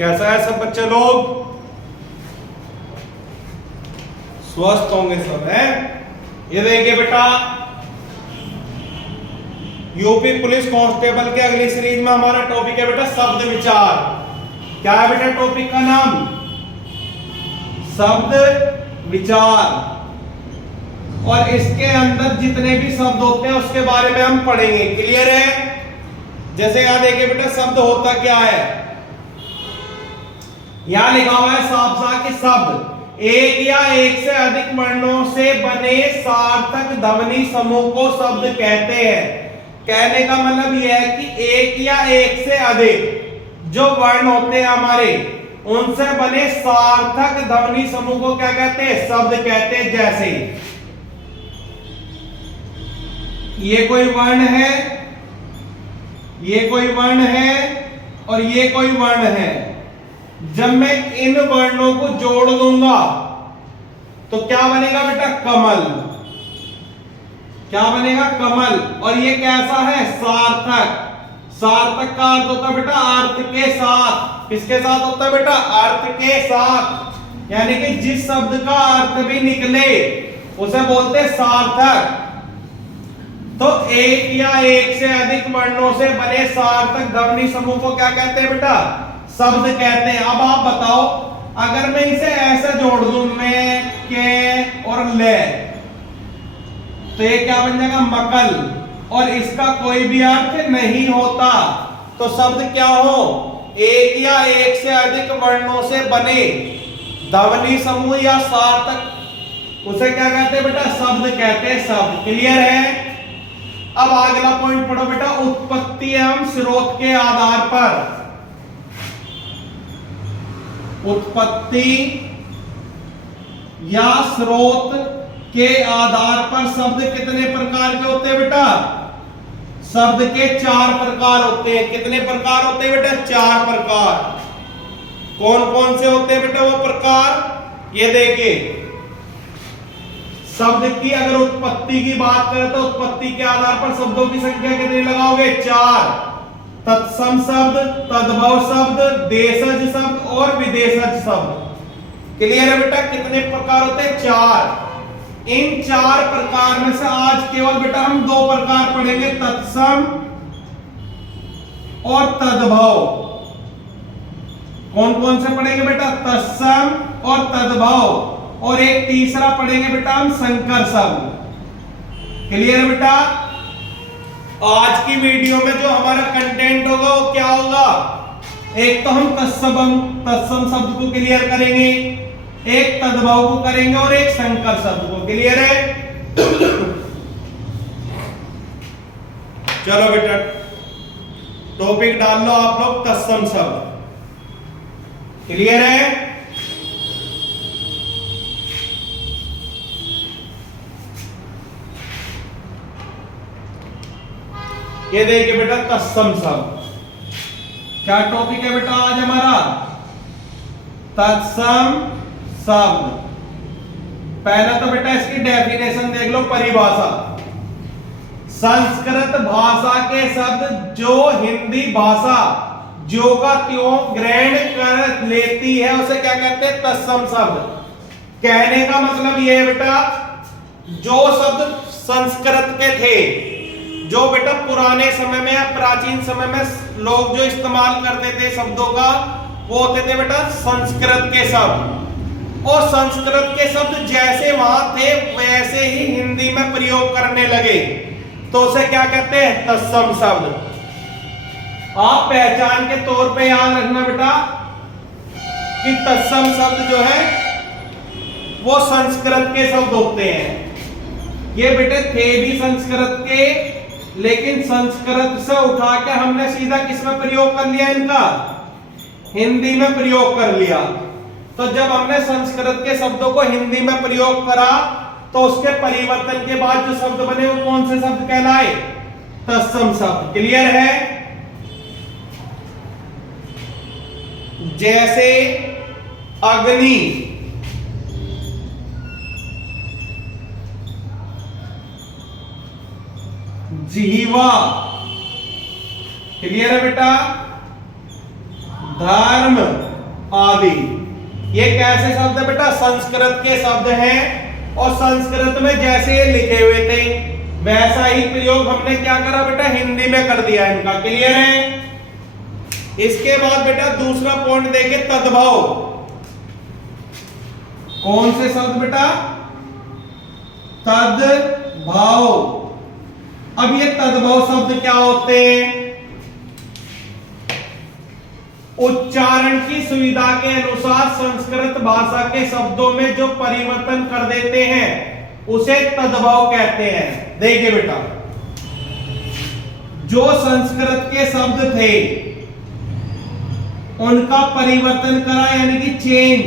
कैसा है सब बच्चे लोग? स्वस्थ होंगे सब है। ये देखिए बेटा, यूपी पुलिस कांस्टेबल के अगली सीरीज में हमारा टॉपिक है बेटा शब्द विचार। क्या है बेटा टॉपिक का नाम? शब्द विचार। और इसके अंदर जितने भी शब्द होते हैं उसके बारे में हम पढ़ेंगे। क्लियर है? जैसे यहां देखिए बेटा, शब्द होता क्या है? यहां लिखा हुआ है साफ साफ कि शब्द एक या एक से अधिक वर्णों से बने सार्थक ध्वनि समूह को शब्द कहते हैं। कहने का मतलब यह है कि एक या एक से अधिक जो वर्ण होते हैं हमारे, उनसे बने सार्थक ध्वनि समूह को क्या कहते हैं? शब्द कहते हैं। जैसे ये कोई वर्ण है, ये कोई वर्ण है और ये कोई वर्ण है। जब मैं इन वर्णों को जोड़ दूंगा तो क्या बनेगा बेटा? कमल। क्या बनेगा? कमल। और ये कैसा है? सार्थक। सार्थक का अर्थ होता है बेटा अर्थ के साथ। किसके साथ होता है बेटा? अर्थ के साथ। यानी कि जिस शब्द का अर्थ भी निकले उसे बोलते हैं सार्थक। तो एक या एक से अधिक वर्णों से बने सार्थक ध्वनि समूह को क्या कहते हैं बेटा? शब्द कहते हैं। अब आप बताओ, अगर मैं इसे ऐसे जोड़ दूं, मैं, के और ले, तो ये क्या बन जाएगा? मकल। और इसका कोई भी अर्थ नहीं होता। तो शब्द क्या हो? एक या एक से अधिक वर्णों से बने ध्वनि समूह या सार्थक, उसे क्या कहते हैं बेटा? शब्द कहते हैं। शब्द। क्लियर है? अब अगला पॉइंट पढ़ो बेटा, उत्पत्ति एवं स्रोत के आधार पर। उत्पत्ति या स्रोत के आधार पर शब्द कितने प्रकार के होते हैं बेटा? शब्द के 4 प्रकार होते हैं। कितने प्रकार होते हैं बेटा? 4 प्रकार। कौन कौन से होते हैं बेटा वो प्रकार? ये देखिए, शब्द की अगर उत्पत्ति की बात करें तो उत्पत्ति के आधार पर शब्दों की संख्या कितनी लगाओगे? 4। तत्सम शब्द, तद्भव शब्द, देशज शब्द और विदेशज शब्द। क्लियर है बेटा? कितने प्रकार होते हैं? 4। इन 4 प्रकार में से आज केवल बेटा हम 2 प्रकार पढ़ेंगे, तत्सम और तद्भव। कौन कौन से पढ़ेंगे बेटा? तत्सम और तद्भव। और एक तीसरा पढ़ेंगे बेटा हम संकर शब्द। क्लियर है बेटा? आज की वीडियो में जो हमारा कंटेंट होगा वो क्या होगा? एक तो हम तत्सम शब्द को क्लियर करेंगे, एक तद्भव को करेंगे और एक संकर शब्द को। क्लियर है? चलो बेटा टॉपिक डाल लो आप लोग, तत्सम शब्द। क्लियर है? ये देखिए बेटा तत्सम शब्द। क्या टॉपिक है बेटा आज हमारा? तत्सम शब्द। पहला तो बेटा इसकी डेफिनेशन देख लो, परिभाषा। संस्कृत भाषा के शब्द जो हिंदी भाषा जो का त्यों ग्रहण कर लेती है उसे क्या कहते हैं? तत्सम शब्द। कहने का मतलब यह है बेटा, जो शब्द संस्कृत के थे, जो बेटा पुराने समय में या प्राचीन समय में लोग जो इस्तेमाल करते थे शब्दों का, वो होते थे बेटा संस्कृत के शब्द। और संस्कृत के शब्द जैसे वहां थे वैसे ही हिंदी में प्रयोग करने लगे, तो उसे क्या कहते हैं? तत्सम शब्द। आप पहचान के तौर पे याद रखना बेटा कि तत्सम शब्द जो है वो संस्कृत के शब्द होते हैं। ये बेटे थे भी संस्कृत के, लेकिन संस्कृत से उठा के हमने सीधा किसमें प्रयोग कर लिया? इनका हिंदी में प्रयोग कर लिया। तो जब हमने संस्कृत के शब्दों को हिंदी में प्रयोग करा तो उसके परिवर्तन के बाद जो शब्द बने वो कौन से शब्द कहलाए? तत्सम शब्द। क्लियर है? जैसे अग्नि, जीवा। क्लियर है बेटा? धर्म, आदि। ये कैसे शब्द है बेटा? संस्कृत के शब्द हैं और संस्कृत में जैसे ये लिखे हुए थे वैसा ही प्रयोग हमने क्या करा बेटा? हिंदी में कर दिया इनका। क्लियर है? इसके बाद बेटा दूसरा पॉइंट देखे, तद्भव। कौन से शब्द बेटा? तद्भव। अब ये तद्भव शब्द क्या होते हैं? उच्चारण की सुविधा के अनुसार संस्कृत भाषा के शब्दों में जो परिवर्तन कर देते हैं उसे तद्भव कहते हैं। देखिए बेटा, जो संस्कृत के शब्द थे उनका परिवर्तन करा यानी कि चेंज,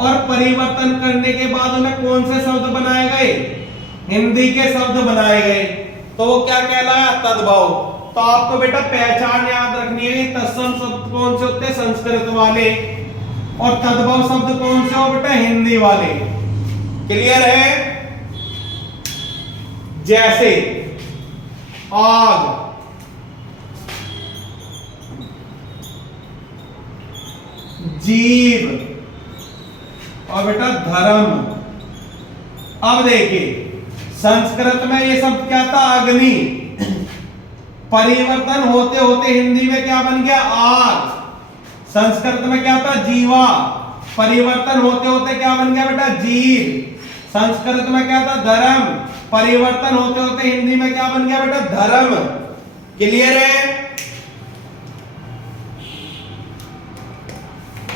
और परिवर्तन करने के बाद उन्हें कौन से शब्द बनाए गए? हिंदी के शब्द बनाए गए, तो वो क्या कहलाया? तद्भव। तो आपको बेटा पहचान याद रखनी है, तत्सम शब्द कौन से होते हैं? संस्कृत वाले, और तद्भव शब्द कौन से हो बेटा? हिंदी वाले। क्लियर है? जैसे आग, जीव, और बेटा धर्म। अब देखिए संस्कृत में ये सब क्या था? अग्नि। परिवर्तन होते होते हिंदी में क्या बन गया? आग। संस्कृत में क्या था? जीवा। परिवर्तन होते होते क्या बन गया बेटा? जीव। संस्कृत में क्या था? धर्म। परिवर्तन होते होते हिंदी में क्या बन गया बेटा? धर्म। क्लियर है?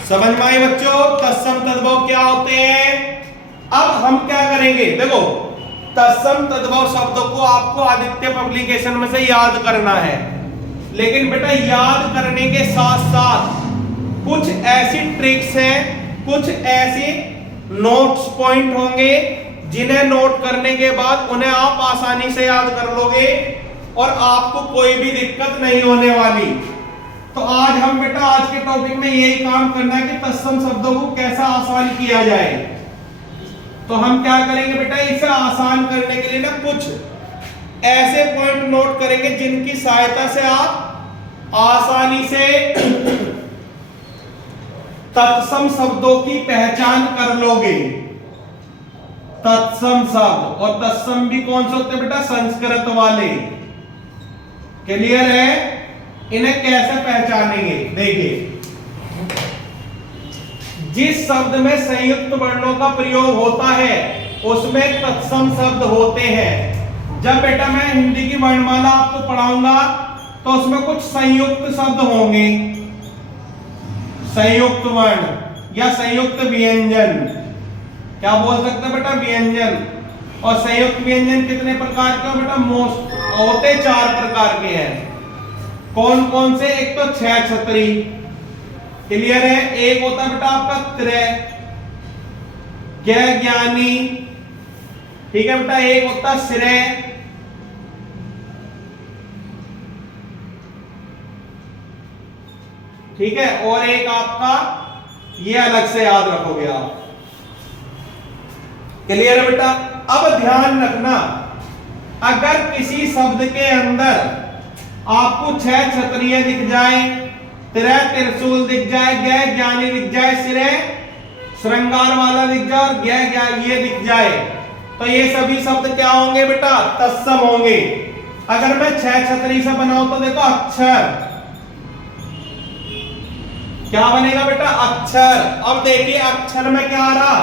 समझ में आई बच्चों? तत्सम तद्भव क्या होते हैं? अब हम क्या करेंगे? देखो, तत्सम तद्भव शब्दों को आपको आदित्य पब्लिकेशन में से याद करना है, लेकिन बेटा याद करने के साथ साथ कुछ ऐसी ट्रिक्स हैं, कुछ ऐसे नोट्स पॉइंट होंगे जिन्हें नोट करने के बाद उन्हें आप आसानी से याद कर लोगे और आपको कोई भी दिक्कत नहीं होने वाली। तो आज हम बेटा आज के टॉपिक में यही काम करना है कि तत्सम शब्दों को कैसा आसान किया जाए। तो हम क्या करेंगे बेटा? इसे आसान करने के लिए ना कुछ ऐसे पॉइंट नोट करेंगे जिनकी सहायता से आप आसानी से तत्सम शब्दों की पहचान कर लोगे। तत्सम शब्द और तत्सम भी कौन से होते हैं बेटा? संस्कृत वाले। क्लियर है? इन्हें कैसे पहचानेंगे? देखिए, जिस शब्द में संयुक्त वर्णों का प्रयोग होता है उसमें तत्सम शब्द होते हैं। जब बेटा मैं हिंदी की वर्णमाला आपको पढ़ाऊंगा तो उसमें कुछ संयुक्त शब्द होंगे, संयुक्त वर्ण या संयुक्त व्यंजन। क्या बोल सकते हैं बेटा? व्यंजन। और संयुक्त व्यंजन कितने प्रकार के हो बेटा? मोस्ट होते 4 प्रकार के हैं। कौन कौन से? एक तो छह छतरी। क्लियर है? एक होता है बेटा आपका त्रय, ज्ञ ज्ञानी। ठीक है बेटा? एक होता है श्रेय, ठीक है, और एक आपका ये अलग से याद रखोगे आप। क्लियर है बेटा? अब ध्यान रखना, अगर किसी शब्द के अंदर आपको 6 छतरियां दिख जाए, त्रय त्रिशूल दिख जाए, ज्ञ ज्ञानी दिख जाए, श्रेय श्रृंगार वाला दिख जाए और ज्ञ ये दिख जाए, तो ये सभी शब्द क्या होंगे बेटा? तत्सम होंगे। अगर मैं 6 छतरी से बनाऊं तो देखो अक्षर क्या बनेगा बेटा? अक्षर। अब देखिए अक्षर में क्या आ रहा?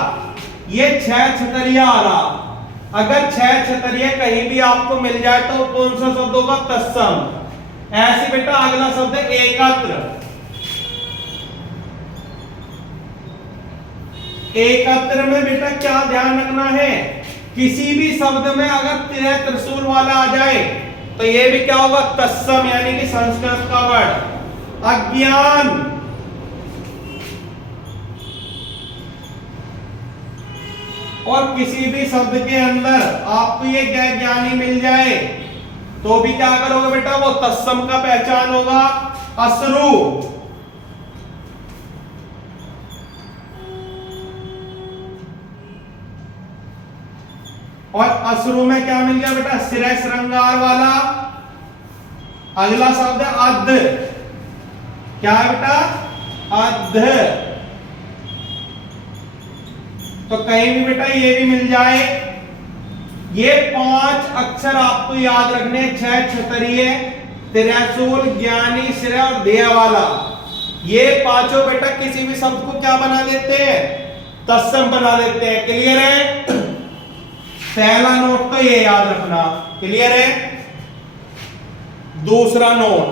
ये 6 छतरियां आ रहा। अगर 6 छतरियां कहीं भी आपको मिल जाए तो कौन सा शब्द होगा? तत्सम। ऐसे बेटा अगला शब्द है एकत्र। एकत्र में बेटा क्या ध्यान रखना है? किसी भी शब्द में अगर त्रय त्रिशूल वाला आ जाए तो ये भी क्या होगा? तत्सम, यानी कि संस्कृत का वर्ड। अज्ञान, और किसी भी शब्द के अंदर आपको ये ज्ञानी मिल जाए तो भी क्या करोगे बेटा? वो तत्सम का पहचान होगा। अश्रु, और अश्रु में क्या मिल गया बेटा? श्रेय श्रृंगार वाला। अगला शब्द है अद्ध। क्या है बेटा? अध। तो कहीं भी बेटा ये भी मिल जाए। ये 5 अक्षर आपको याद रखने, 6 क्षत्रिय, त्रिशूल, ज्ञानी, श्रेय और देय वाला। ये पांचों बेटा किसी भी शब्द को क्या बना देते हैं, तत्सम बना देते हैं। क्लियर है? पहला नोट तो ये याद रखना। क्लियर है? दूसरा नोट,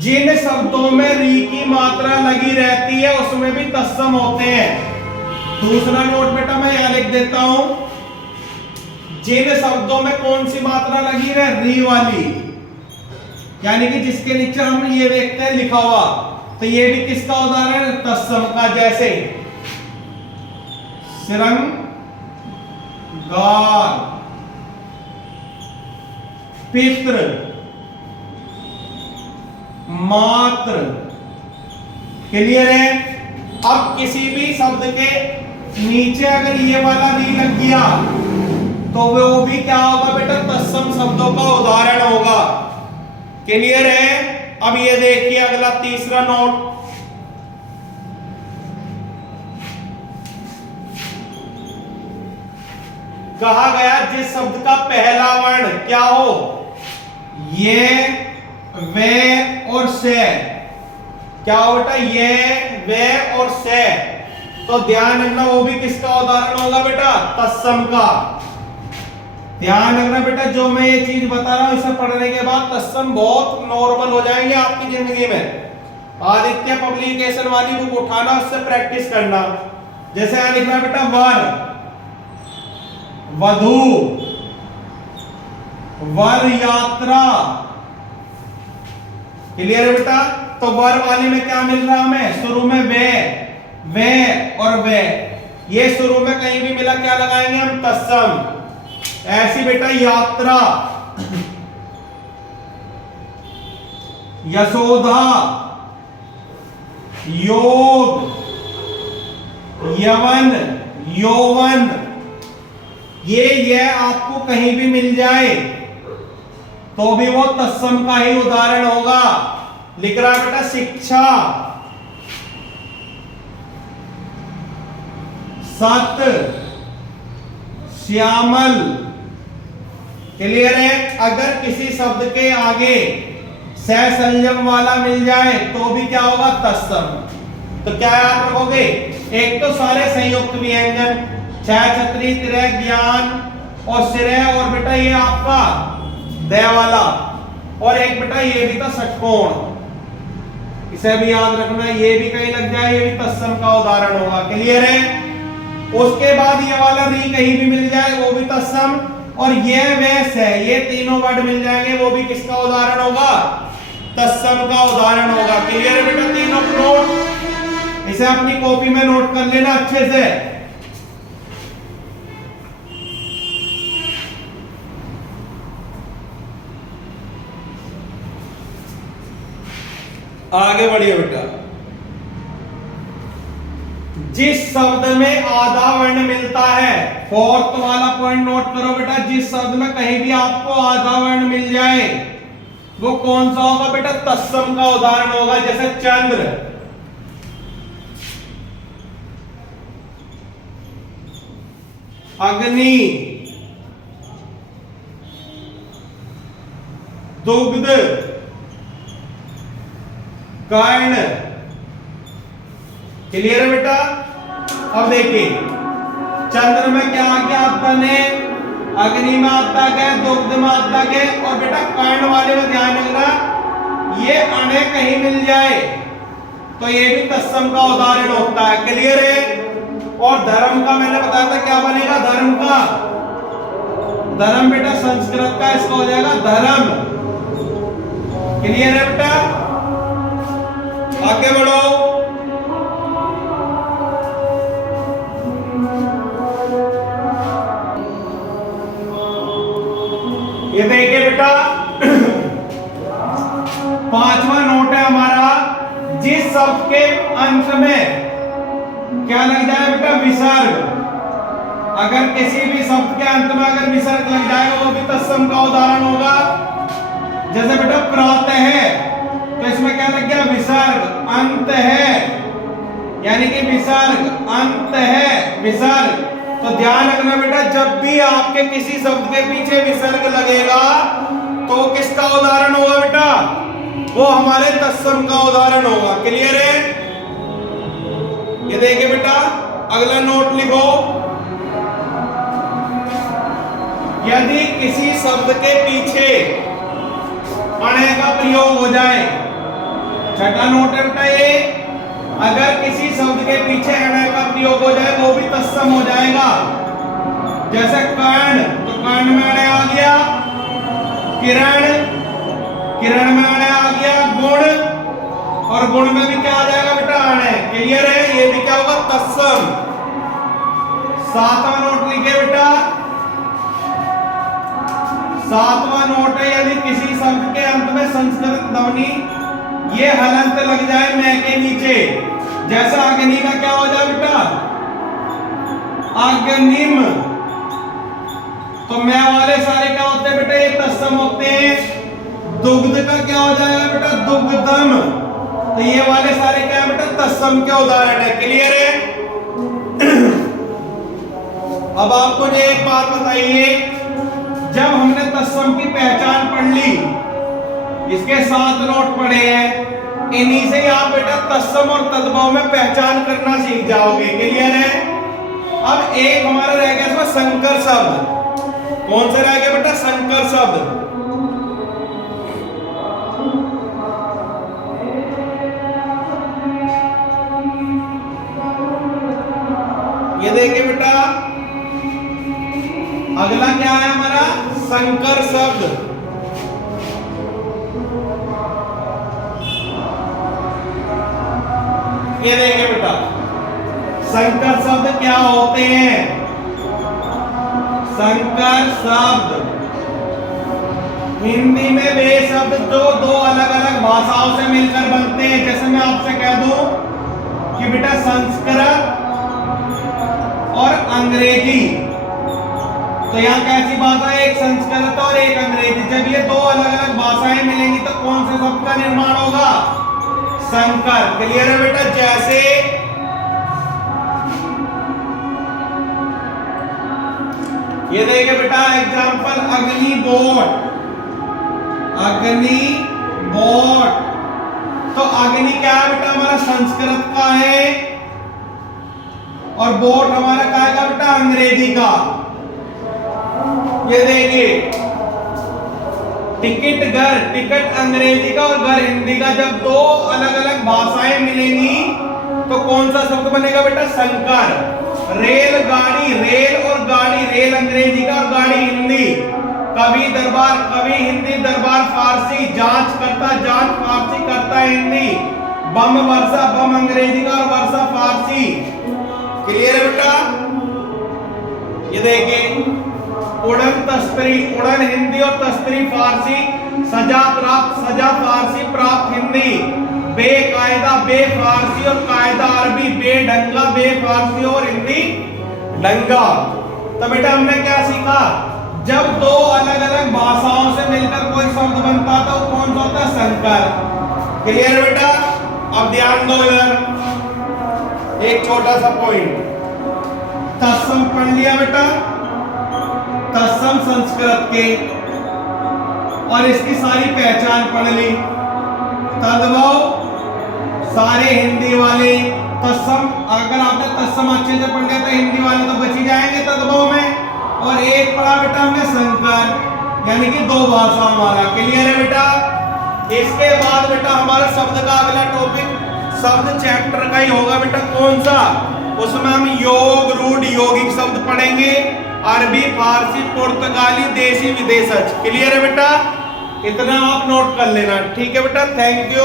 जिन शब्दों में री की मात्रा लगी रहती है उसमें भी तत्सम होते हैं। दूसरा नोट बेटा मैं यहां लिख देता हूं, जिन शब्दों में कौन सी मात्रा लगी है, री वाली, यानी कि जिसके नीचे हम ये देखते हैं लिखा हुआ, तो ये भी किसका उदाहरण है, तत्सम का। जैसे श्रृंगार, पितृ, मात्र। क्लियर है? अब किसी भी शब्द के नीचे अगर ये वाला री लग गया तो वो भी क्या होगा बेटा, तत्सम शब्दों का उदाहरण होगा। क्लियर है? अब ये देखिए अगला तीसरा नोट, कहा गया जिस शब्द का पहला वर्ण क्या हो, ये, वे और से, क्या हो बेटा, ये, वे और से। तो ध्यान रखना वो भी किसका उदाहरण होगा बेटा, तत्सम का। ध्यान रखना बेटा, जो मैं ये चीज बता रहा हूं इसे पढ़ने के बाद तत्सम बहुत नॉर्मल हो जाएंगे आपकी जिंदगी में। आदित्य पब्लिकेशन वाली बुक उठाना, उससे प्रैक्टिस करना। जैसे यहां लिखना बेटा वर, वधू, वर यात्रा। क्लियर है बेटा? तो वर वाली में क्या मिल रहा हमें, शुरू में वे और वे, ये शुरू में कहीं भी मिला क्या लगाएंगे हम, तत्सम। ऐसी बेटा यात्रा, यशोधा, योग, यवन, यौवन, ये आपको कहीं भी मिल जाए तो भी वो तत्सम का ही उदाहरण होगा। लिख रहा है बेटा शिक्षा, सत, श्यामल। क्लियर है? अगर किसी शब्द के आगे सह संयम वाला मिल जाए तो भी क्या होगा, तत्सम। तो क्या याद रखोगे, एक तो सारे संयुक्त व्यंजन, छह छत्री, त्रिय, ज्ञान और श्रेय, और बेटा ये आपका दया वाला, और एक बेटा ये भी था षटकोण, इसे भी याद रखना। ये भी कहीं लग जाए, ये भी तत्सम का उदाहरण होगा। क्लियर है? उसके बाद ये वाला री कहीं भी मिल जाए वो भी तत्सम, और ये वैस है, ये तीनों वर्ड मिल जाएंगे वो भी किसका उदाहरण होगा, तत्सम का उदाहरण होगा। क्लियर है बेटा? तीनों नोट, इसे अपनी कॉपी में नोट कर लेना अच्छे से। आगे बढ़िए बेटा, जिस शब्द में आधा वर्ण मिलता है, फोर्थ वाला पॉइंट नोट करो बेटा, जिस शब्द में कहीं भी आपको आधा वर्ण मिल जाए वो कौन सा होगा बेटा, तत्सम का उदाहरण होगा। जैसे चंद्र, अग्नि, दुग्ध, कर्ण। क्लियर है बेटा? अब देखिए चंद्र में क्या आ गया, तने, अग्नि में आता है, दुग्ध में आता है, और बेटा कर्ण वाले में ध्यान रखना, ये अणे कहीं मिल जाए तो ये भी तत्सम का उदाहरण होता है। क्लियर है? और धर्म का मैंने बताया था क्या बनेगा, धर्म का, धर्म बेटा संस्कृत का, इसका हो जाएगा धर्म। क्लियर है बेटा? आगे बढ़ो। ये देखिए बेटा पांचवा नोट है हमारा, जिस शब्द के अंत में क्या लग जाए बेटा, विसर्ग। अगर किसी भी शब्द के अंत में अगर विसर्ग लग जाएगा वो भी तत्सम का उदाहरण होगा। जैसे बेटा प्रातः है तो इसमें क्या लग गया, विसर्ग। अंत अंत है, यानी कि विसर्ग, अंत है विसर्ग। तो ध्यान रखना बेटा, जब भी आपके किसी शब्द के पीछे विसर्ग लगेगा तो किसका उदाहरण होगा बेटा? वो हमारे तत्सम का उदाहरण होगा। क्लियर है? ये देखिए बेटा, अगला नोट लिखो। यदि किसी शब्द के पीछे अणे का प्रयोग हो जाए, छठा नोट है बेटा ये, अगर किसी शब्द के पीछे अणे का प्रयोग हो जाए वो भी तत्सम हो जाएगा। जैसे कर्ण, तो कर्ण में अणे आ गया, किरण, किरण में अणे आ गया, गुण, और गुण में भी क्या आ जाएगा बेटा? अणे। क्लियर है? ये भी क्या होगा? तत्सम। सातवां नोट लिखिए बेटा, सातवां नोट है, यदि किसी शब्द के अंत में संस्कृत ध्वनि ये हलंत लग जाए मैं के नीचे, जैसा अग्नि का क्या हो जाए बेटा? अग्निम। तो मैं वाले सारे क्या होते हैं बेटा? ये तत्सम होते हैं। दुग्ध का क्या हो जाएगा बेटा? दुग्धम। तो ये वाले सारे क्या है बेटा? तत्सम के उदाहरण है। क्लियर है? अब आप मुझे एक बात बताइए, जब हमने तत्सम की पहचान पढ़ ली, इसके 7 नोट पढ़े हैं, इन्हीं से ही आप बेटा तत्सम और तद्भव में पहचान करना सीख जाओगे। क्लियर है? अब एक हमारा रह गया इसमें संकर शब्द। कौन सा रह गया बेटा? संकर शब्द। ये देखिए बेटा, अगला क्या है हमारा? संकर शब्द। ये देखिए बेटा, संकर शब्द क्या होते हैं? संकर शब्द हिंदी में वे शब्द जो दो अलग अलग भाषाओं से मिलकर बनते हैं। जैसे मैं आपसे कह दूं कि बेटा संस्कृत और अंग्रेजी, तो यहाँ कैसी भाषा है? एक संस्कृत और एक अंग्रेजी। जब ये दो अलग अलग भाषाएं मिलेंगी तो कौन से शब्द का निर्माण होगा? संकर। क्लियर है बेटा? जैसे ये देखिए बेटा एग्जांपल, अग्नि बोट, अग्नि बोट। तो अग्नि क्या है बेटा? हमारा संस्कृत का है, और बोट हमारा क्या है बेटा? अंग्रेजी का। ये देखिए टिकट घर, टिकट अंग्रेजी का और घर हिंदी का। जब दो अलग अलग भाषाएं मिलेंगी तो कौन सा शब्द बनेगा बेटा? संकर। रेलगाड़ी, रेल और गाड़ी, रेल अंग्रेजी का और गाड़ी हिंदी। कवि दरबार, कवि हिंदी, दरबार फारसी। जांच करता, जांच फारसी, करता हिंदी। बम वर्षा, बम अंग्रेजी का और वर्षा फारसी। क्लियर है बेटा? ये देखिए उड़न तस्त्री, उड़न हिंदी और तस्त्री फारसी। सजा प्राप्त, सजा फारसी, प्राप्त हिंदी। बेकायदा, बे फारसी और कायदा अरबी। बेढंगा, बे फारसी और हिंदी डंगा। तो बेटा हमने क्या सीखा? जब दो अलग अलग भाषाओं से मिलकर कोई शब्द बनता तो कौन सा होता? संकर। क्लियर है बेटा? अब ध्यान दो इधर, एक छोटा सा पॉइंट। तत्सम पढ़ लिया बेटा, तत्सम संस्कृत के, और इसकी सारी पहचान पढ़ ली। तद्भव सारे हिंदी वाले। तत्सम अगर आपने तत्सम अच्छे से पढ़ लिया तो हिंदी वाले तो बच ही जाएंगे तद्भव में। और एक पढ़ा बेटा हमने संकर, यानी कि दो भाषाओं वाला। क्लियर है बेटा? इसके बाद बेटा हमारा शब्द का अगला टॉपिक शब्द चैप्टर का ही होगा बेटा। कौन सा? उसमें हम योग, रूढ़, यौगिक शब्द पढ़ेंगे। अरबी, फारसी, पुर्तगाली, देशी, विदेशज। क्लियर है बेटा? इतना आप नोट कर लेना। ठीक है बेटा? Thank you.